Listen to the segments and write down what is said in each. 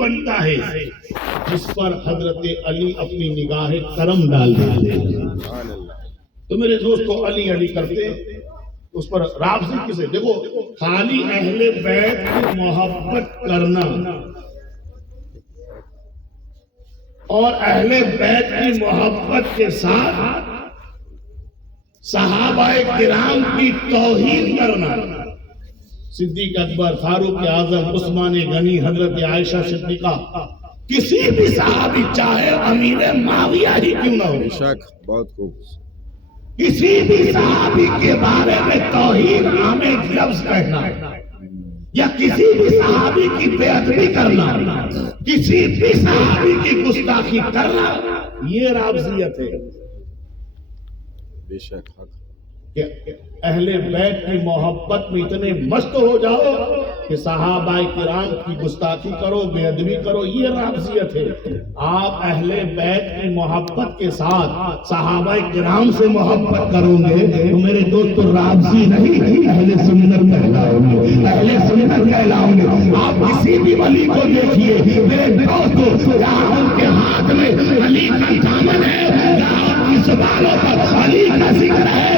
بنتا ہے جس پر حضرت علی اپنی نگاہ کرم ڈال دیتے ہیں۔ تو میرے دوستو علی علی کرتے اس پر رافضی کسے دیکھو، خالی اہل بیت کی محبت کرنا اور اہل بیت کی محبت کے ساتھ صحابہ کرام کی توہین کرنا، صدیق اکبر، فاروق اعظم، عثمان غنی، حضرت عائشہ صدیقہ، کسی بھی صحابی چاہے امیر معاویہ ہی کیوں نہ ہو، بہت خوب، کسی بھی صحابی کے بارے میں توہین آمیز لفظ کہنا یا کسی بھی صحابی کی بے ادبی کرنا، کسی بھی صحابی کی گستاخی کرنا، یہ رافضیت ہے۔ بے شک حق، کہ اہل بیت کی محبت میں اتنے مست ہو جاؤ کہ صحابہ کرام کی گستاخی کرو، بے ادبی کرو، یہ رافضیت ہے۔ آپ اہل بیت کی محبت کے ساتھ صحابہ کرام سے محبت کرو گے تو میرے دوست رافضی نہیں، اہل سنت کہلاؤ گے، اہل سنت کہلاؤ گے۔ آپ کسی بھی ولی کو دیکھیے میرے دوستو، جہاں ان کے ہاتھ میں علی کا دامن ہے، جہاں ان کی زبانوں پر علی کا ذکر ہے،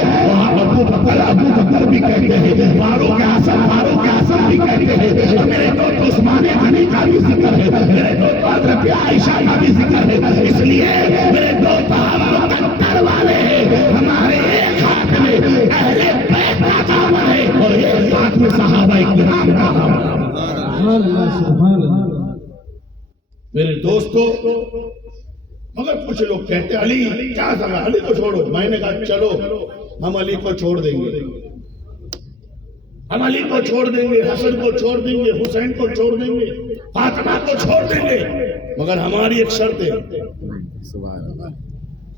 ابو بکر بھی کہتے ہیں، فاروق اعظم بھی کہتے ہیں، اور میرے دوست عثمان غنی کا بھی ذکر ہے، میرے دوست حضرت عائشہ کا بھی ذکر ہے۔ اس لیے میرے دوست ہم مقدر والے ہیں، ہمارے ایک ہاتھ میں اہل بیت کا دامن ہے اور ایک ہاتھ میں صحابہ کرام کا دامن ہے۔ میرے دوستو، مگر کچھ لوگ کہتے ہیں علی کیا سمجھا، علی کو چھوڑو، میں نے کہا چلو ہم علی کو چھوڑ دیں گے، ہم علی کو چھوڑ دیں گے، حسن کو چھوڑ دیں گے، حسین کو چھوڑ دیں گے، فاطمہ کو چھوڑ دیں گے، مگر ہماری ایک شرط ہے،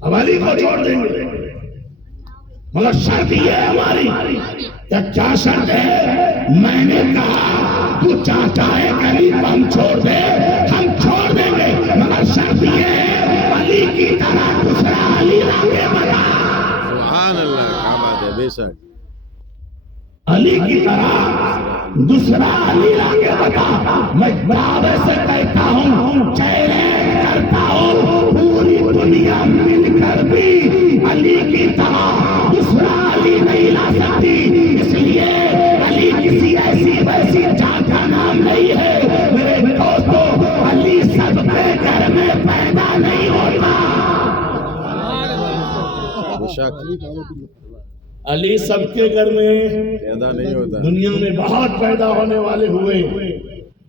ہم علی کو چھوڑ دیں گے، مگر شرط یہ ہے ہماری، کیا شرط ہے؟ میں نے کہا تو چاہتا ہے کہ علی کو ہم چھوڑ دیں، ہم چھوڑ دیں گے، مگر شرط یہ ہے علی کی طرح دوسرا علی آگے بڑھا۔ سبحان اللہ، کیا بات ہے، بے شک علی کی طرح دوسرا علی آگے بڑھا۔ میں دعوے سے کہتا ہوں، چیلنج کرتا ہوں، پوری دنیا مل کر بھی علی کی طرح دوسرا علی نہیں لا سکتی، اس لیے علی کسی ایسی ویسی جات کا نام نہیں ہے۔ میرے دوستو، علی سب کے گھر میں پیدا نہیں ہوتا، بے شک علی سب کے گھر میں پیدا نہیں ہوتا، دنیا میں بہت پیدا ہونے والے ہوئے،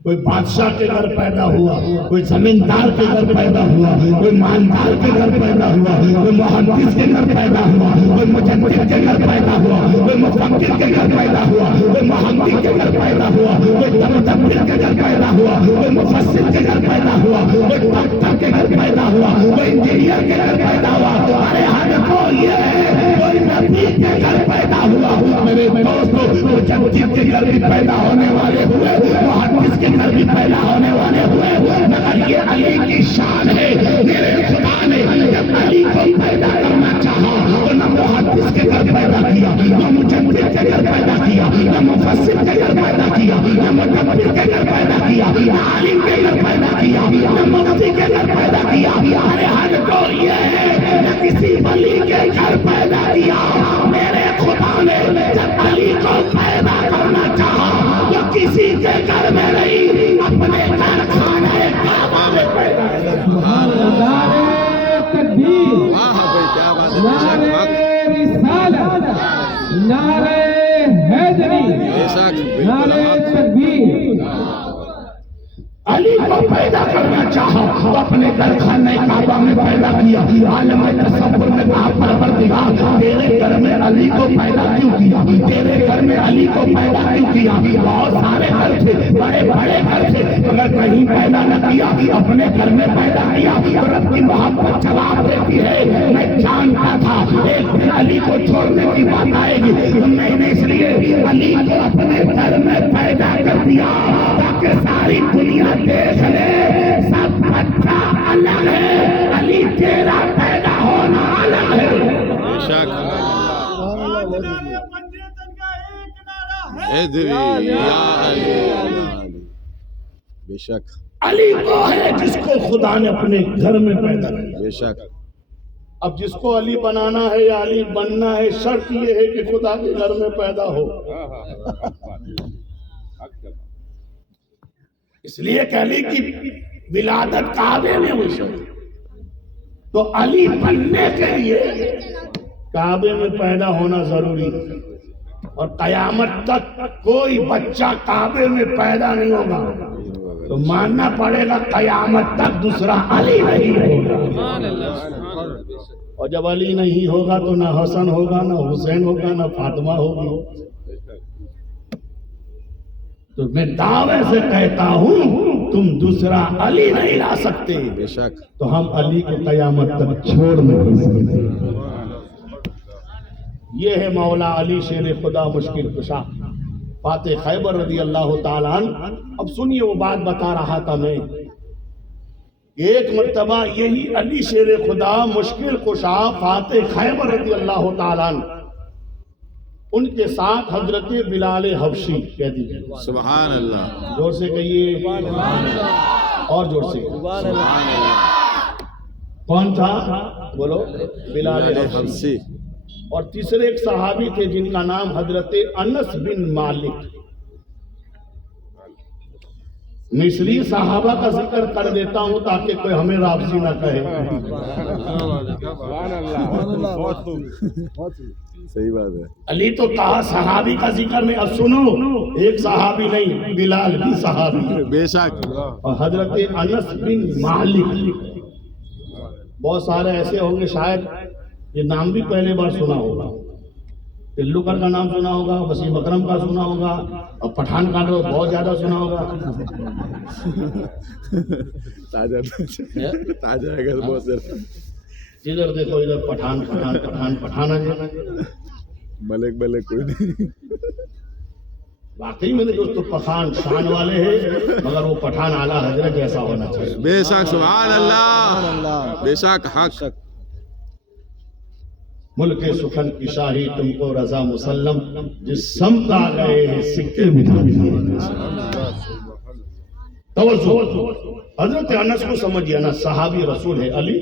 کوئی بادشاہ کے گھر پیدا ہوا، کوئی زمیندار کے گھر پیدا ہوا، کوئی مالدار کے گھر پیدا ہوا، کوئی محدث کے گھر پیدا ہوا، کوئی مجدد کے گھر پیدا ہوا، کوئی مفکر کے گھر پیدا ہوا، کوئی محدث کے گھر پیدا ہوا، کوئی متفکر کے گھر پیدا ہوا، کوئی مفسر کے گھر پیدا ہوا، کوئی ڈاکٹر کے گھر پیدا ہوا، کوئی انجینئر کے گھر پیدا ہوا۔ ارے ہر کوئی یہ ہے، کوئی نبی کے گھر پیدا ہوا۔ میرے دوستو، مجدد کے گھر بھی پیدا ہونے والے ہوئے، محدث کے گھر بھی پیدا ہونے والے ہوئے، مگر یہ علی کی شان ہے۔ میرے خدا نے جب علی کو پیدا کرنا چاہا تو نہ محدث کے گھر پیدا کیا، نہ مجدد کے گھر پیدا کیا، نہ مفسر کے گھر پیدا کیا، نہ متفکر کے گھر پیدا کیا، نہ عالم کے گھر پیدا کیا، نہ مفتی کے گھر پیدا کیا۔ ارے ہر کو یہ ہے، نہ کسی ولی کے گھر پیدا کیا۔ میرے خدا نے جب علی کو پیدا کرنا چاہا تو کسی کے گھر میں نہیں، اپنے کارخانے کعبہ میں پیدا کیا۔ نعرہ تکبیر، واہ بھائی، کیا بات ہے، بے شک نعرہ حق، رسالت، نعرہ حیدری، بے شک بالکل نعرہ حق، تکبیر۔ علی کو پیدا کرنا چاہا تو اپنے گھر خانہ کعبہ میں پیدا کیا۔ عالم تصور میں کہا پروردگار تیرے گھر میں علی کو پیدا کیوں کیا، تیرے گھر میں علی کو پیدا کیوں کیا؟ بہت سارے گھر تھے، بڑے بڑے گھر تھے، مگر کہیں پیدا نہ کیا، اپنے گھر میں پیدا کیا۔ رب کی محبت جواب دیتی ہے، میں جانتا تھا ایک دن علی کو چھوڑنے کی بات آئے گی، تو میں نے اس لیے علی کو اپنے گھر میں پیدا کر دیا تاکہ ساری دنیا دیکھ لے سب بچہ الگ ہے، علی تیرا پیدا ہونا الگ ہے۔ بے شک حیدری یا علی، بے شک علی وہ ہے جس کو خدا نے اپنے گھر میں پیدا کیا. بے شک اب جس کو علی بنانا ہے یا علی بننا ہے، شرط یہ ہے کہ خدا کے گھر میں پیدا ہو. اس لیے کہ علی کی ولادت کعبے میں ہوئی ہے، تو علی بننے کے لیے کعبے میں پیدا ہونا ضروری ہے. اور قیامت تک کوئی بچہ کعبے میں پیدا نہیں ہوگا، تو ماننا پڑے گا قیامت تک دوسرا علی نہیں ہوگا. اور جب علی نہیں ہوگا تو نہ حسن ہوگا، نہ حسین ہوگا، نہ فاطمہ ہوگی. تو میں دعوے سے کہتا ہوں تم دوسرا علی نہیں لا سکتے، بے شک تو ہم علی کو قیامت تک چھوڑ نہیں سکتے. یہ ہے مولا علی شیر خدا مشکل کشا فاتح خیبر رضی اللہ تعالیٰ عنہ. اب سنیے وہ بات بتا رہا تھا میں، ایک مرتبہ یہی علی شیر خدا مشکل کشا فاتح خیبر رضی اللہ تعالیٰ عنہ، ان کے ساتھ حضرت بلال حبشی، کہہ دیجیے سبحان اللہ، زور سے کہیے اور زور سے. کون تھا بولو؟ بلال حبشی. حبشی. اور تیسرے ایک صحابی تھے جن کا نام حضرت انس بن مالک. میں اس لیے صحابہ کا ذکر کر دیتا ہوں تاکہ کوئی ہمیں رافضی نہ کہے. صحیح بات ہے. علی تو کہا صحابی کا ذکر میں. اب سنو، ایک صحابی نہیں، بلال بھی صحابی. بے شک اور حضرت انس بن مالک. بہت سارے ایسے ہوں گے شاید یہ نام بھی پہلے بار سنا ہوگا. تلوکر کا نام سنا ہوگا، وسیم اکرم کا سنا ہوگا، اور پٹھان کا تو بہت زیادہ سنا ہوگا. تازہ تازہ اگر بہت زیادہ. جدھر دیکھو ادھر پٹھان پٹھان پٹھان پٹھان آ جائے. ملک ملک کوئی نہیں. واقعی میرے دوستو پٹھان شان والے ہیں، مگر وہ پٹھان اعلیٰ حضرت جیسا ہونا چاہیے. بے شک سبحان اللہ، بے شک حق. ملک سخن کی شاہی تم کو رضا مسلم، جس سمت آ گئے ہیں سکے مٹھا دیے. توجہ، حضرت انس کو سمجھیے نا، صحابی رسول ہے علی،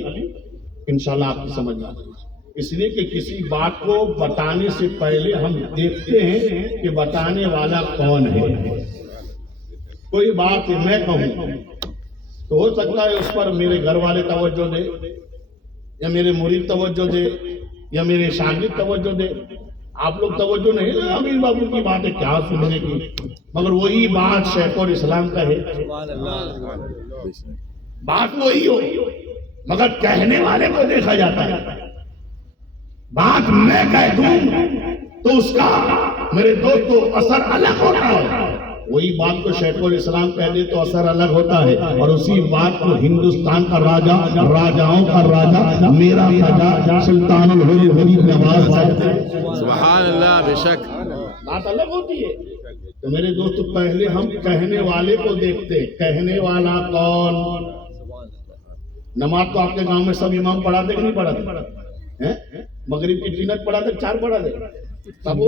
انشاءاللہ آپ کی سمجھ آ جائے. اس لیے کہ کسی بات کو بتانے سے پہلے ہم دیکھتے ہیں کہ بتانے والا کون ہے. کوئی بات میں کہوں تو ہو سکتا ہے اس پر میرے گھر والے توجہ دے، یا میرے مرید توجہ دے، یا میرے شاگرد توجہ دے. آپ لوگ توجہ نہیں دے. امیر بابو کی بات ہے کیا سننے کی، مگر وہی بات شیخ الاسلام کا ہے. بات وہی ہو مگر کہنے والے کو دیکھا جاتا ہے. بات میں کہہ دوں تو اس کا میرے دوستو اثر الگ ہوتا ہے. وہی بات کو شیخ الاسلام کہہ دے تو اثر الگ ہوتا ہے. اور اسی بات کو ہندوستان کا راجا، راجاؤں کا راجا، میرا راجا سلطان الحری غریب نواز کہتے ہیں. سبحان اللہ، بے شک بات الگ ہوتی ہے. تو میرے دوست پہلے ہم کہنے والے کو دیکھتے. کہنے والا کون؟ نماز تو آپ کے گاؤں میں سب امام پڑھاتے کہ نہیں پڑھاتے؟ مغرب کی 3 پڑھا دے، 4 پڑھا دے، سب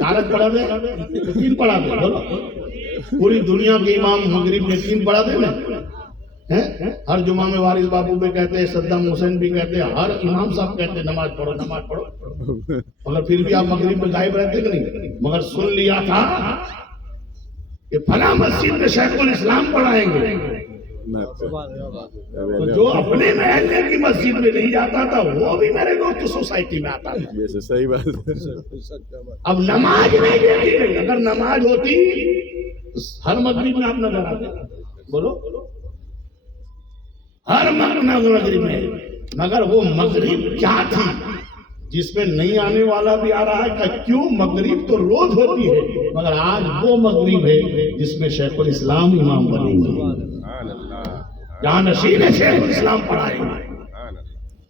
4 پڑھا دے، 3 پڑھا دے. بولو پوری دنیا کے امام مغرب میں 3 پڑھا دے نا. ہر جمعہ میں وارث بابو بھی کہتے ہیں، صدام حسین بھی کہتے ہیں، ہر امام صاحب کہتے ہیں نماز پڑھو نماز پڑھو. مگر پھر بھی آپ مغرب میں غائب رہتے کہ نہیں. مگر سن لیا تھا کہ فلاں مسجد میں شیخ الاسلام پڑھائیں گے. تو جو اپنے محلے کی مسجد میں نہیں جاتا تھا وہ بھی میرے دوست سوسائٹی میں آتا تھا. صحیح بات. اب نماز نہیں دیکھی. اگر نماز ہوتی تو ہر مغرب میں آپ نظر آتے. بولو ہر مغرب میں. مگر وہ مغرب کیا تھی جس میں نہیں آنے والا بھی آ رہا ہے کہ کیوں؟ مغرب تو روز ہوتی ہے، مگر آج وہ مغرب ہے جس میں شیخ الاسلام امام بنیں گے، جہاں نشین شیخ الاسلام پڑھائیں گے.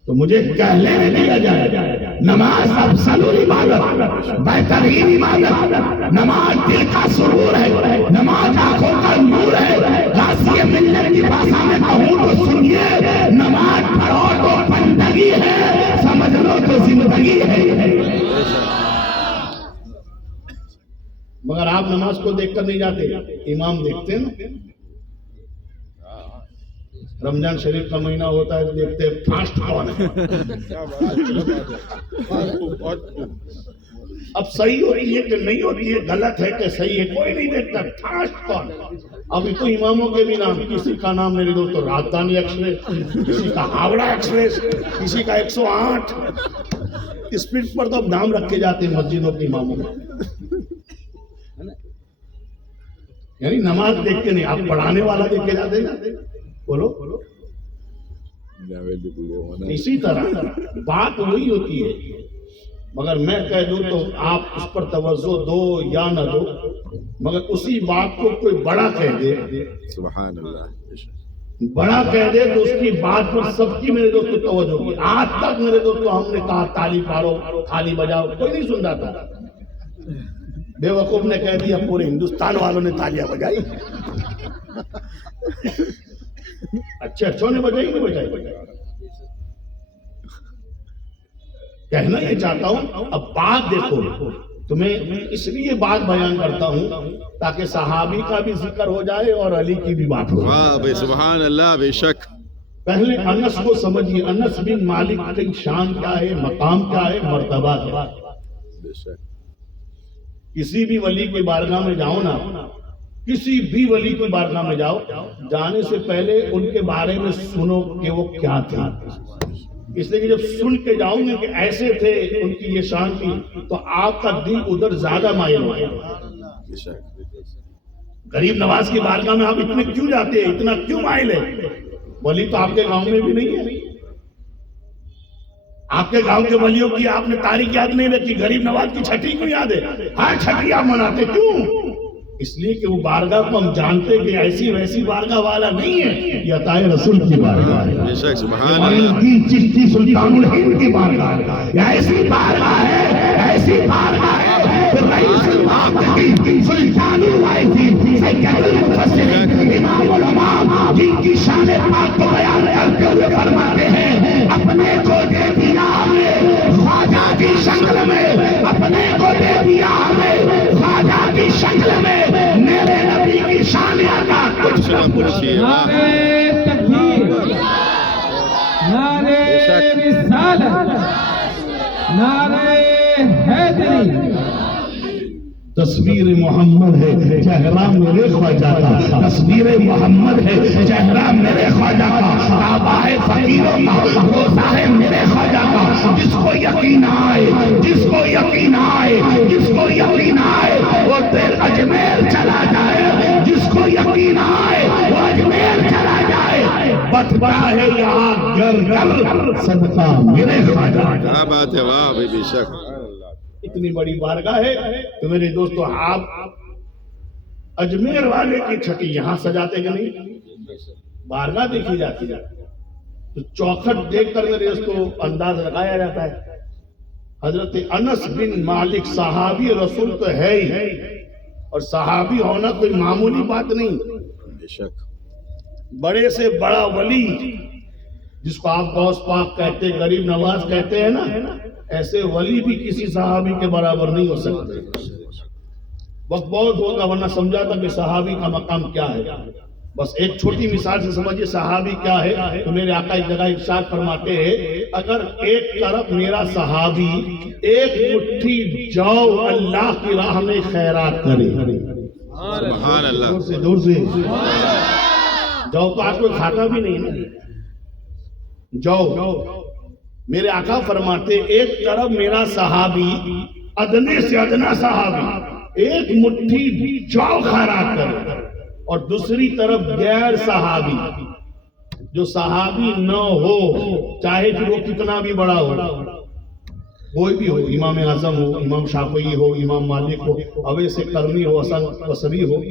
تو مجھے کہنے دیا جائے نماز افضل عبادت، بہترین عبادت. نماز دل کا سرور ہے، نماز آنکھوں کا نور ہے. غازی ملت کی بھاشا میں کہوں تو سنیے، نماز پڑھو تو بندگی ہے، سمجھ لو تو زندگی ہے. مگر آپ نماز کو دیکھ کر نہیں جاتے، امام دیکھتے ہیں نا. رمضان شریف کا مہینہ ہوتا ہے دیکھتے ہیں فاسٹ کون ہے. اب صحیح ہوتی ہے کہ نہیں ہوتی ہے, غلط ہے کہ صحیح ہے, کوئی نہیں دیکھتا فاسٹ کون. ابھی تو اماموں کے بھی نام, کسی کا نام میرے دوستوں راجدھانی ایکسپریس, کسی کا ہاوڑا ایکسپریس, کسی کا 108 اسپیڈ پر تو اب نام رکھے جاتے ہیں مسجدوں کے اماموں میں. یعنی نماز دیکھ کے نہیں, آپ پڑھانے والا دیکھ کے جاتے نا. بولو اسی طرح بات وہی ہوتی ہے, مگر میں کہہ دوں تو آپ اس پر توجہ دو یا نہ دو, مگر اسی بات کو کوئی بڑا کہہ دے, سبحان اللہ, بڑا کہہ دے تو اس کی بات پر سب کی میرے دوستوں توجہ ہوگی. آج تک میرے دوستوں ہم نے کہا تالی پاڑو, تھالی بجاؤ, کوئی نہیں سنتا تھا. بے وقوف نے کہہ دیا پورے ہندوستان والوں نے تالیاں بجائی. اچھوں نے بجائی نہیں بجائی. کہنا یہ چاہتا ہوں, اب بات دیکھو, تمہیں اس لیے بات بیان کرتا ہوں تاکہ صحابی کا بھی ذکر ہو جائے اور علی کی بھی بات ہو جائے. واہ بھائی, سبحان اللہ, بے شک. پہلے انس کو سمجھیے, انس بن مالک کی شان کیا ہے, مقام کیا ہے, مرتبہ کیا ہے. بے شک. کسی بھی ولی کی بارگاہ میں جاؤ نا, کسی بھی ولی کی بارگاہ میں جاؤ, جانے سے پہلے ان کے بارے میں سنو کہ وہ کیا تھے. اس لیے کہ جب سن کے جاؤں گے کہ ایسے تھے, ان کی یہ شان تھی, تو آپ کا دل ادھر زیادہ مائل ہو. غریب نواز کی بارگاہ میں آپ اتنے کیوں جاتے ہیں, اتنا کیوں مائل ہے؟ ولی تو آپ کے گاؤں میں بھی نہیں ہے. آپ کے گاؤں کے ولیوں کی آپ نے تاریخ یاد نہیں رکھی, غریب نواز کی چھٹی کیوں یاد ہے؟ ہر چھٹی آپ مناتے کیوں؟ اس لیے کہ وہ بارگاہ کو ہم جانتے کہ ایسی ویسی بارگاہ والا نہیں ہے, یہ عطا رسول کی بارگاہ ہے. بے شک, سبحان اللہ. چشتی سلطان الہند کی بارگاہ ہے, ایسی بارگاہ ہے, ایسی بارگاہ ہے. رئیس الوقت سلطان الوائزین سید المفسرین امام الامام جن کی شان پاک کو بیان کرتے ہوئے فرماتے ہیں, اپنے کو دے دیا ہمیں خواجہ کی شکل میں, اپنے کو دے دیا ہمیں خواجہ کی شکل میں, میرے نبی کی شان عطا کچھ نہ پوچھیے. نعرے تکبیر, نعرے رسالت, نعرے حیدری. تصویر محمد ہے چہرہ میرے خواجہ کا, تصویر محمد ہے چہرہ میرے خواجہ کا, کعبہ ہے فقیروں کا, روزہ ہے میرے خواجہ کا. جس کو یقین آئے, جس کو یقین آئے, جس کو یقین آئے وہ پھر اجمیر چلا جائے, جس کو یقین آئے وہ اجمیر چلا جائے. بٹوا ہے یہاں گر گر صدقہ میرے خواجہ کا. کیا بات ہے, واہ بھائی, بے شک. اتنی بڑی بارگاہ ہے تو میرے دوستو, آپ اجمیر والے کی چھٹی یہاں سجاتے کہ نہیں؟ بارگاہ دیکھی جاتی ہے تو چوکھٹ دیکھ کر میرے دوستو انداز لگایا جاتا ہے. حضرت انس بن مالک صحابی رسول تو ہے ہی, اور صحابی ہونا کوئی معمولی بات نہیں. بے شک. بڑے سے بڑا ولی جس کو آپ غوث پاک کہتے, غریب نواز کہتے ہیں نا, ایسے ولی بھی کسی صحابی کے برابر نہیں ہو سکتے. وقت بہت ہوگا ورنہ سمجھا تھا کہ صحابی کا مقام کیا ہے. بس ایک چھوٹی مثال سے سمجھیے صحابی کیا ہے. تو میرے آقا ایک جگہ ارشاد فرماتے ہیں, اگر ایک طرف میرا صحابی ایک مٹھی جو اللہ کی راہ میں خیرات کرے, سبحان اللہ. دور سے جو تو آپ کو کھاتا بھی نہیں نا, جو میرے آقا فرماتے ایک طرف میرا صحابی, ادنے سے ادنا صحابی, ایک مٹھی جو خیرات کرے, اور دوسری طرف غیر صحابی جو صحابی نہ ہو, چاہے کہ وہ کتنا بھی بڑا ہو, کوئی بھی ہو, امام اعظم ہو, امام شافعی ہو, امام مالک ہو, اویس کرنی ہو, حسن بصری ہو,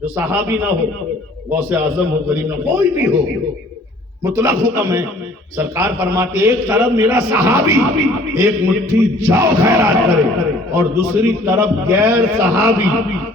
جو صحابی نہ ہو, غوث اعظم ہو, غریب نہ, کوئی بھی ہو, مطلق حکم ہے. سرکار فرماتے ایک طرف میرا صحابی ایک مٹھی جو خیرات کرے, اور دوسری طرف غیر صحابی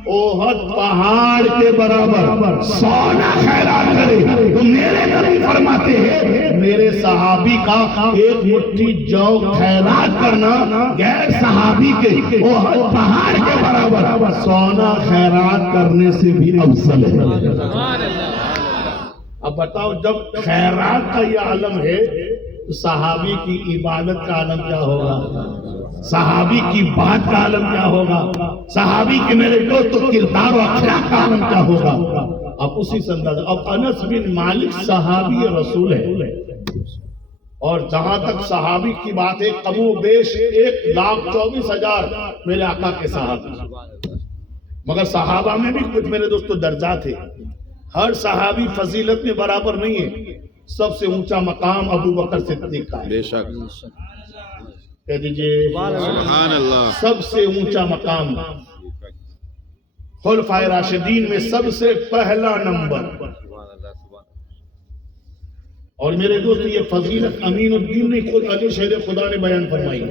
اوہد پہاڑ کے برابر سونا خیرات کرے. تو میرے نبی فرماتے ہیں میرے صحابی کا ایک مٹھی جو خیرات کرنا غیر صحابی کے اوہد پہاڑ کے برابر سونا خیرات کرنے سے بھی افضل ہے. اب اب بتاؤ جب خیرات کا یہ عالم ہے تو صحابی کی عبادت کا عالم کیا ہوگا؟ صحابی کی بات کا عالم کیا ہوگا؟ صحابی کے میرے دوست کردار و اخلاق کا عالم کیا ہوگا؟ اب اسی سے اندازہ. اب انس بن مالک صحابی رسول ہے، اور جہاں تک صحابی کی بات ہے کم و بیش 1,24,000 میرے آقا کے صحابی. مگر صحابہ میں بھی کچھ میرے دوستو درجات ہیں. ہر صحابی فضیلت میں برابر نہیں ہے. سب سے اونچا مقام ابو بکر صدیق کا ہے. بے شک. کہہ دیجئے سبحان اللہ. سب سے اونچا مقام خلفائے راشدین میں سب سے پہلا نمبر. اور میرے دوست یہ فضیلت امین الدین نے خود علی شہر خدا نے بیان فرمائی.